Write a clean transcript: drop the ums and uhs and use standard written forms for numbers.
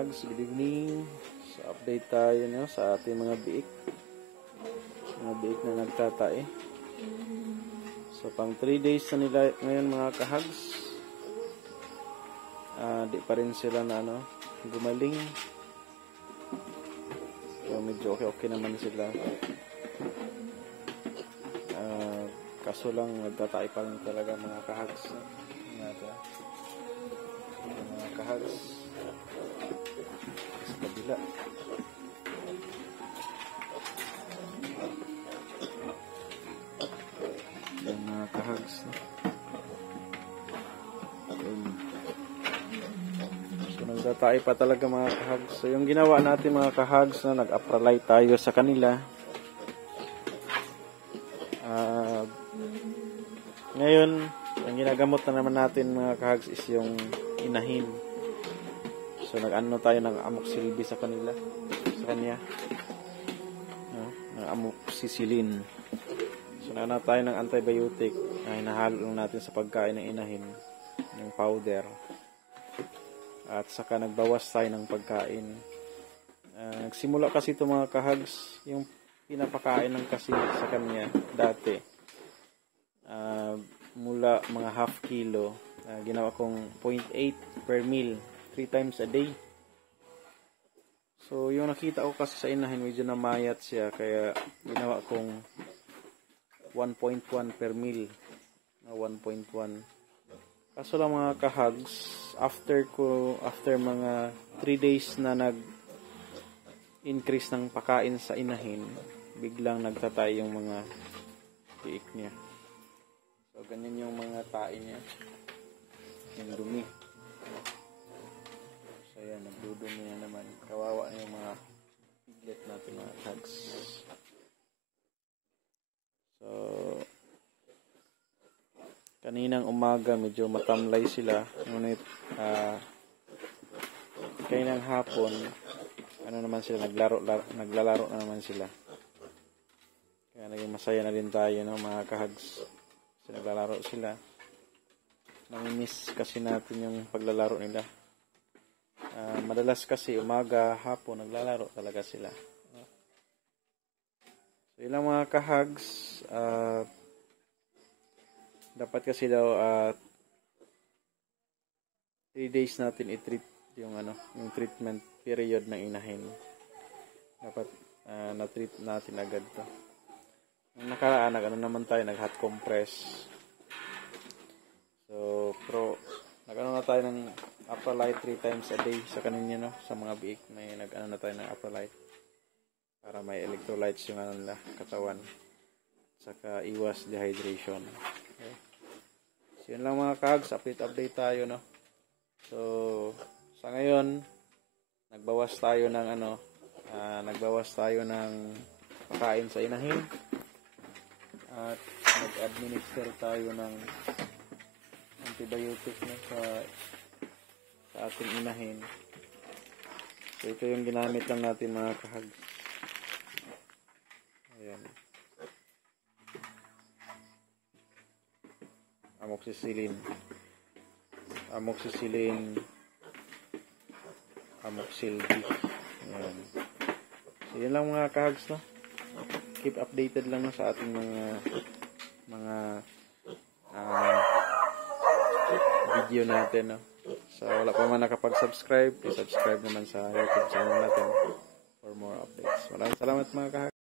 kahags, good evening. So update tayo no, sa ating mga biik. Mga biik na nagtatae. So pang 3 days na nila ngayon mga kahags. Di pa rin sila na gumaling. So medyo okay naman sila. Kaso lang nagtatae pa rin talaga mga kahags. Mga kahags sa kabila. Yan mga kahags. So nagtatae pa talaga mga kahags. So yung ginawa natin mga kahags na nag-apralite tayo sa kanila. Ngayon, ang ginagamot na naman natin mga kahags is yung inahin. So nag-ano tayo ng amoxicillin sa kanila, sa kanya. Ng amoxicillin. So nagana tayo ng antibiotic na hinahalo lang natin sa pagkain ng inahin, yung powder. At saka nagbawas tayo ng pagkain. Nagsimula kasi ito mga kahags, yung pinapakain ng kasi sa kanya dati. Mula mga half kilo, ginawa kong 0.8 per meal, 3 times a day. So yung nakita ko kasi sa inahin medyo namayat siya, kaya ginawa kong 1.1 per meal, 1.1. Kaso lang mga kahags, after mga 3 days na nag-increase ng pakain sa inahin, biglang nagtatay yung mga piik niya. So, ganyan yung mga tae niya. Yung dumi. So, yan. Nagdudumi na naman. Kawawa na yung mga piglet natin, mga tags. So, kaninang umaga, medyo matamlay sila. Ngunit, kaninang hapon, naman sila, naglalaro na naman sila. Kaya naging masaya na din tayo, no, mga kahags. Kasi naglalaro sila. Namimiss kasi natin yung paglalaro nila. Madalas kasi umaga, hapon, naglalaro talaga sila. So ilang mga kahags, dapat kasi daw 3 days natin i-treat yung treatment period ng inahin. Dapat na-treat natin agad to. Nung nakaraan, naman tayo, nag-hot compress. So, nag-ano na tayo ng Apralite 3 times a day sa kanina, no? Sa mga biik, nag-ano na tayo ng Apralite. Para may electrolytes yung nila, katawan. Saka iwas dehydration. Okay. So, yun lang mga kahags, update tayo, no? So, sa ngayon, nagbawas tayo ng pagkain sa inahin. At nag-administer tayo ng antibiotic na sa ating inahin. So ito yung ginamit lang natin mga kahags. Ayan. Amoxicillin, Amoxil D. Ayan. So yun lang mga kahags, no? Keep updated lang sa ating mga video natin, no? So wala pa man nakapag-subscribe, i-subscribe naman sa YouTube channel natin for more updates. Maraming salamat mga kahags.